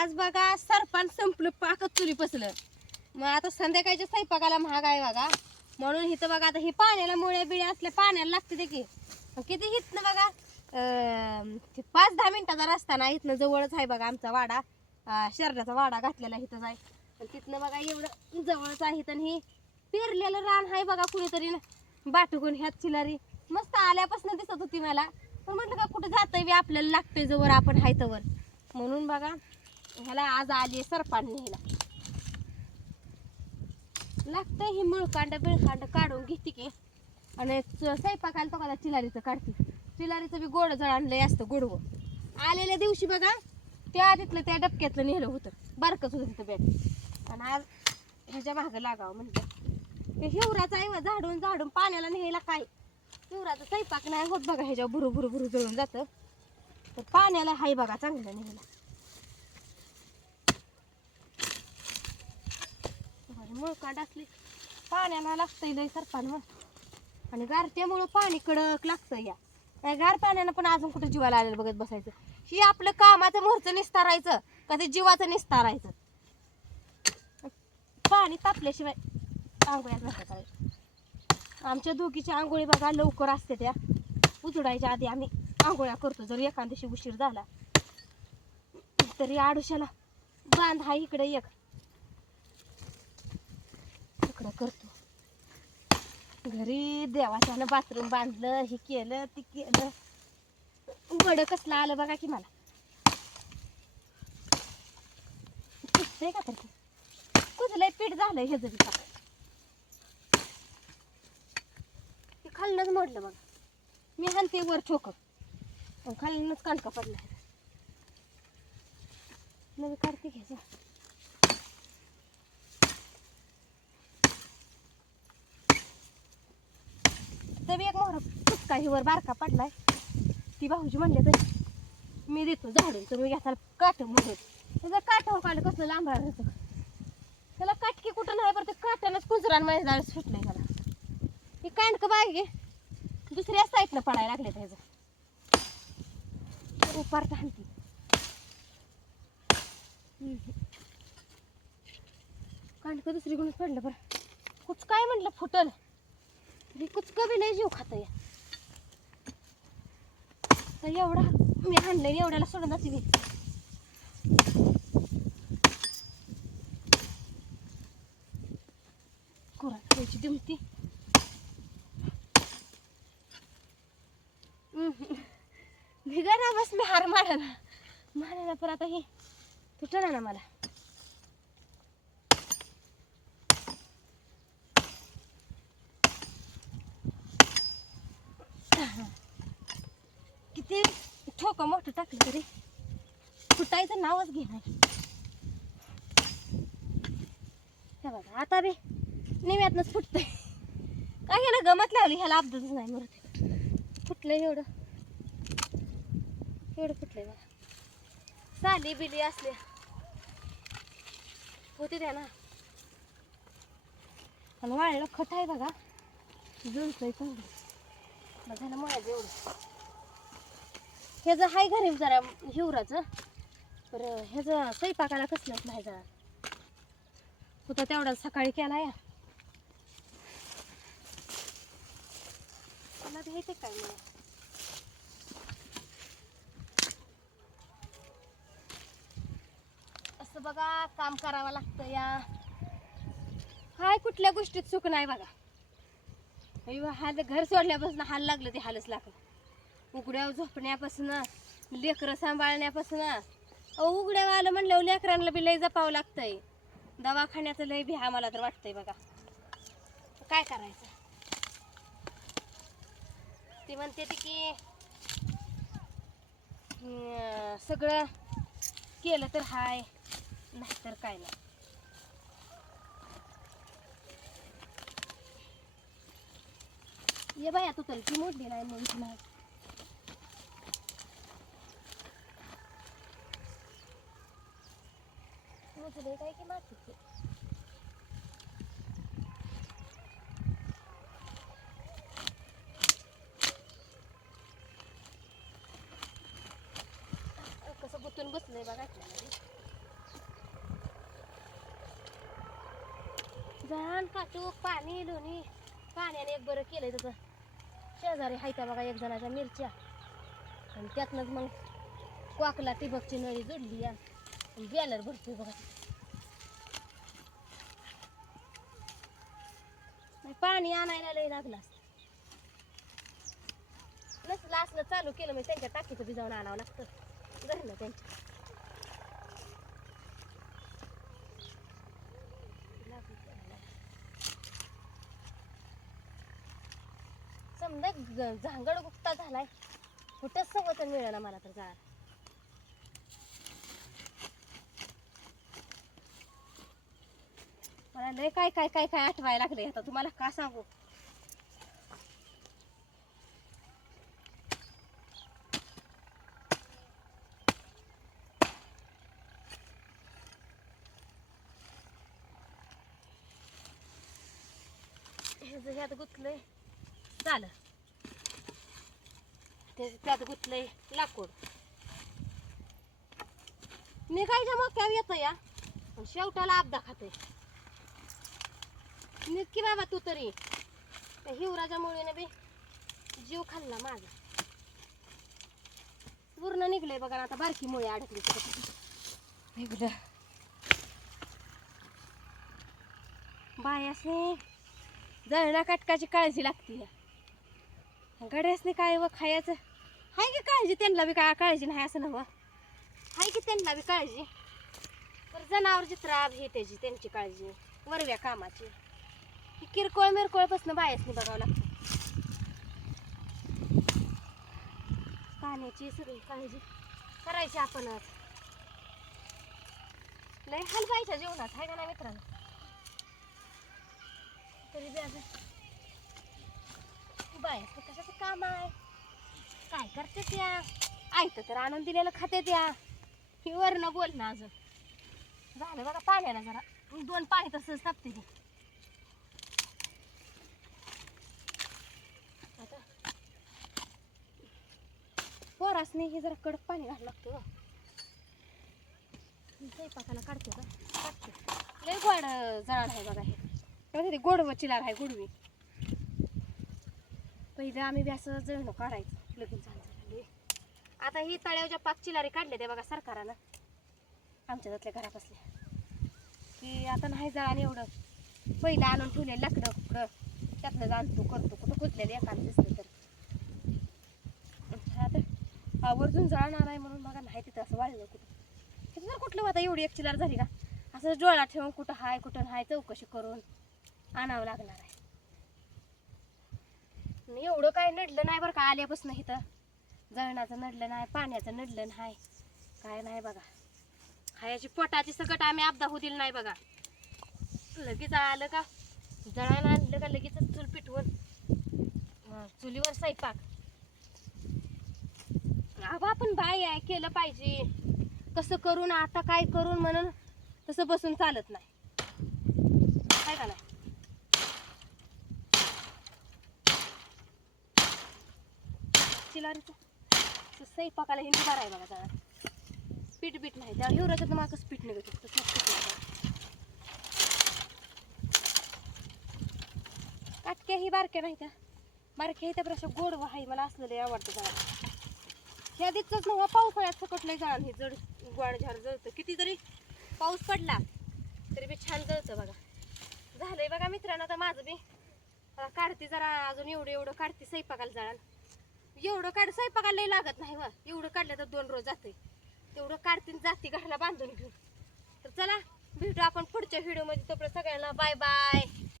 आज बघा सरपण संपलं पाकच चुली पसलं. मग आता संध्याकाळच्या स्वयंपाकाला महाग आहे बघा. म्हणून इथं बघा आता ही पाण्याला मुळे बिळे असल्या पाण्याला लागते ते की. किती हिथनं बघा ते पाच दहा मिनिटाचा रस्ता ना इथनं जवळच आहे बघा आमचा वाडा. अं, शर्टाचा वाडा घातलेला इथंच आहे. पण तिथनं बघा एवढं जवळच आहे तर हे पेरलेलं रान आहे बघा कुणीतरी बाटकून ह्यात चिलारी. मस्त आल्यापासून दिसत होती मला. पण म्हटलं का कुठं जातंय बी आपल्याला लागतंय जवळ आपण हायतवर म्हणून बघा ह्याला आज आली सरपान न्यायला. लागतं ही मुळकांड बिळकांड काढून घेते की. आणि च- स्वयंपाकाला तो का चिलारीचं काढते. चिलारीचं बी गोड जळ आणलंय असतं गोडवं. आलेल्या दिवशी बघा त्या तिथलं त्या डबक्यातलं नेलं होतं. बारकच होतं तिथं बॅग. आणि आज ह्याच्या मागं लागावं म्हणलं. ते हिवराचं आहे झाडून झाडून पाण्याला न्यायला काय? हिवराचा स्वयंपाक नाही होत बघा ह्याच्यावर भुरू भुरू भुरू जळून जातं. तर पाण्याला हाय बघा चांगलं न्यायला. मुळकांड असली. पाण्याला लागतंय लय सरपान आणि गारत्यामुळं पाणी कडक लागतं या. नाही गार पाण्यानं पण अजून कुठं जीवाला आलेलं बघत बसायचं. ही आपलं कामाचं मोरचं निस्तारायचं का ते जीवाचं निस्तारायचं? पाणी तापल्याशिवाय आंघोळ्यात नका करायचं आमच्या दोघीच्या आंघोळी बघा लवकर असते त्या. उजडायच्या आधी आम्ही आंघोळ्या करतो. जर एखाद्याशी उशीर झाला तरी आडुशाला बांध हा इकडे एक इकडं करतो घरी देवाच्यानं बाथरूम बांधलं हे केलं ते केलं. बड कसलं आलं बघा की मला. कुठतंय का तर ते? पीठ झालंय हे जरी ते खाल्लंच मोडलं बघा. मी हानते वर ठोक. खाल्लंच कांडका पडलं नवी काढते घ्यायचं तरी एक मोहर फुटका हिवर बारका पडलाय. ती भाऊजी म्हणले तर मी देतो झाडून तुम्ही घ्याल काट म्हणून. त्याचं काठ हो काढलं कसलं लांब राहतं त्याला काटकी कुठं नाही बरं ते काट्यानंच कुजरान माझ्या जाळ सुटलंय त्याला. हे कांडकं बाय दुसऱ्या साईडनं पडायला लागले त्याचं. उपार टाणती कांडकं दुसरीकडूनच पडलं बरं. कुठं काय म्हटलं फुटल. हे कुचकं बी लय जीव खात या. तर एवढा मी आणलं एवढ्याला सोडून जाते मी. कुरा खायची दिमती निघा ना बस मी हार मारा ना मारा ना पण आता हे तुटणार ना मला. ते ठोकं मोठं टाकलं तरी फुटायचं नावच घे नाही. हे बघा आता बी निम्यातनंच फुटतंय काय ह्याला गमत लावली ह्याला अपदातच नाही मरत. फुटलंय एवढं. एवढं फुटलंय बघा. साली बिली असली होते त्या ना. आणि वाळलेलं खट आहे बघा. जुळतंय चांगलं बघा ना एवढं. ह्याचं हाय घरी जरा हिवराचं बरं ह्याचं स्वयंपाकाला कसलंच नाही जरा. होता तेवढा सकाळी केला या मला घ्यायचं काय नाही असं बघा काम करावं लागतं या. हाय कुठल्या गोष्टीत चूक नाही बघा. हा घर सोडल्यापासून हाल लागलं ते हालच लागलं. उघड्यावर झोपण्यापासून लेकरं सांभाळण्यापासून. अहो उघड्यावर आलं म्हणल्यावर लेकरांना बी लय जपावं लागतंय. दवाखान्याचं लय भी मला तर वाटतंय बघा. काय करायचं? ते म्हणते ती की सगळं केलं तर हाय नाही तर काय नाही. ये बाया तू तरी ती नाही म्हणून. नाही मुजरे काय की मातीचे कसं गुतून बघा जण काटूक पाणी लोणी पाण्याने एक बरं केलंय तसं शेजारी हायत्या बघा एक जणाच्या मिरच्या आणि त्यातनंच मग क्वाकला टिबकची नळी जोडली आहे बॅलर भरतोय बघा. नाही, पाणी आणायला लय लागला नसलं असलं चालू केलं म्हणजे त्यांच्या टाकीचं बी आणावं लागतं. घरनं त्यांच्या. समजा ग- झांगड गुप्ता झालाय. कुठंच सवत मिळेना मला तर जा लय काय काय काय काय आठवायला लागले आता? तुम्हाला का सांगू? ह्याचं ह्यात गुतलंय झालं. त्यात गुतलंय लाकूड. निघायच्या मक्यावर येतं या शेवट्याला शेवटाला खाते निघकी बाबा तू तरी. त्या हिवराच्या मुळीने बी जीव खाल्ला माझा. पूर्ण निघलंय बघा ना आता बारकी मुळे अडकली. निघलं. बायासने जळणा काटकाची काळजी लागते गड्यासने काय व खायचं? हाय की काळजी? त्यांना बी काय काळजी नाही असं नव्ह? हाय की त्यांना बी काळजी. तर जनावर त्राब हे त्याची त्यांची काळजी. वरव्या कामाची. ही किरकोळ मिरकोळपासून बायासने बघावं लागतं. पाण्याची सगळी काळजी करायची आपणच. लय हलवायच्या जेवणात आहे का नाही मित्रांनो? तरी बी अजून बाय कशाचं काम आहे? काय करते त्या? ऐकतं तर आणून दिलेलं खाते त्या. ही वरनं बोल ना अजून. झालं बघा पाण्याला जरा. दोन पाणी तसंच तापते ती. पोरासने हे जरा कडक पाणी घालायला लागतं गं. स्वयंपाकाला काढते का काढते. लय गोड जळण आहे बघा हे. तेव्हा ते गोड चिलार आहे गोडवी. पहिले आम्ही बी असं जळणं काढायचं लगीन झालं. आता ही तळ्यावच्या पाक चिलारी काढले ते बघा सरकारानं आमच्या त्यातल्या घरापासल्या. की आता नाही जळण एवढं. पहिलं आणून ठेवले लाकडं कुकडं त्यातलं जाणतो करतो कुठं कुजलेलं एखादं दिसलं अजून जळणार आहे म्हणून बघा नाही तिथं असं वाढलं कुठं. तिथं कुठलं आता एवढी एक चिलार झाली का? असं डोळा ठेवून कुठं हाय कुठं हाय चौकशी करून आणावं लागणार आहे. एवढं काय नडलं नाही बरं का आल्यापासून इथं. जळणाचं नडलं नाही पाण्याचं नडलं नाही. काय नाही बघा. हायाची पोटाची सकट आम्ही आपदा होऊ दिली नाही बघा. लगेच आलं का? जळायला आणलं का लगेच चूल पिटवून? चुलीवर स्वयंपाक. अगं आपण बाय आहे केलं पाहिजे. कसं करून आता काय करून म्हणून तसं बसून चालत नाही. काय का नाही? चिलारीचं. स्वयंपाकाला हिंदी बरं आहे बघा जरा. पीठ बीठ नाही. त्या हिवराच्यात मागच पीठ निघत पीठ काटक्या ही बारक्या नाही त्या बारक्या ही त्यापेक्षा गोड आहे मला असलेले आवडतं जरा ह्या दिवसाच नव्हा पावसाळ्यात सकटलंय जाण हे जड गोड झाड जळतं. किती जरी पाऊस पडला तरी बी छान जळतं बघा. झालंय बघा मित्रांनो आता माझं बी. काढते जरा अजून एवढं एवढं काढते स्वयंपाकाला जाण एवढं काढ स्वयंपाकाला लागत नाही व. एवढं काढलं तर दोन रोज जाते तेवढं काढते आणि जाते घराला बांधून घेऊन. तर चला भेटू आपण पुढच्या व्हिडिओमध्ये तोपर्यंत सगळ्यांना बाय बाय